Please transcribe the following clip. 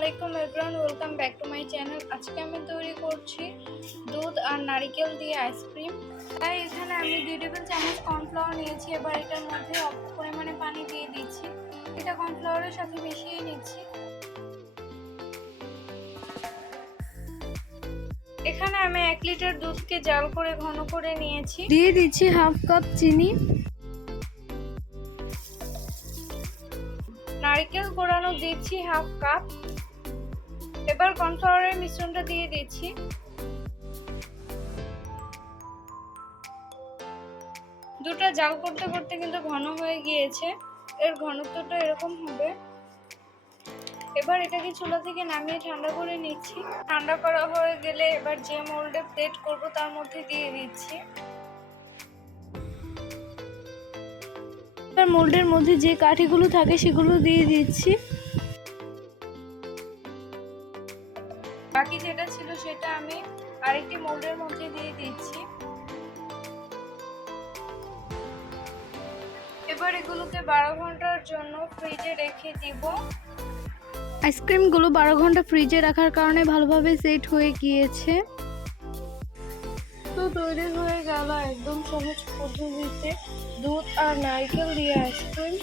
আলাইকুম everyone, welcome back to my channel. আজকে আমি তৈরি করছি দুধ আর নারিকেল দিয়ে আইসক্রিম। তাই এখানে আমি 2 টেবিল চামচ কর্নফ্লাওয়ার নিয়েছি। এবার এটার মধ্যে অল্প পরিমাণে পানি দিয়ে দিচ্ছি। এটা কর্নফ্লাওয়ারের সাথে মিশিয়ে নিচ্ছি। এখানে আমি 1 লিটার দুধকে জাল করে ঘন করে নিয়েছি। দিয়ে দিচ্ছি হাফ কাপ চিনি। নারকেল কোড়ানো দিচ্ছি হাফ কাপ। এবার কর্নফ্লাওয়ারের মিশ্রণটা দিয়ে দিচ্ছি। দুটো জাল করতে করতে কিন্তু ঘন হয়ে গিয়েছে। এর ঘনত্বটা এরকম হবে। এবার এটাকে চুলা থেকে নামিয়ে ঠান্ডা করে নিচ্ছি। ঠান্ডা করা হয়ে গেলে এবার যে মোল্ডে প্লেট করব তার মধ্যে দিয়ে দিচ্ছি। এবার মোল্ডের মধ্যে যে কাঠিগুলো থাকে সেগুলো দিয়ে দিচ্ছি। বাকি যেটা ছিল সেটা আমি আরেকটি মোল্ডের মধ্যে দিয়ে দিচ্ছি। এবার এগুলোকে 12 ঘন্টার জন্য ফ্রিজে রেখে দিব। আইসক্রিমগুলো 12 ঘন্টা ফ্রিজে রাখার কারণে ভালোভাবে সেট হয়ে গিয়েছে। তো তৈরি হয়ে গেল একদম সহজ পদ্ধতিতে দুধ আর নারকেল দিয়ে আইসক্রিম।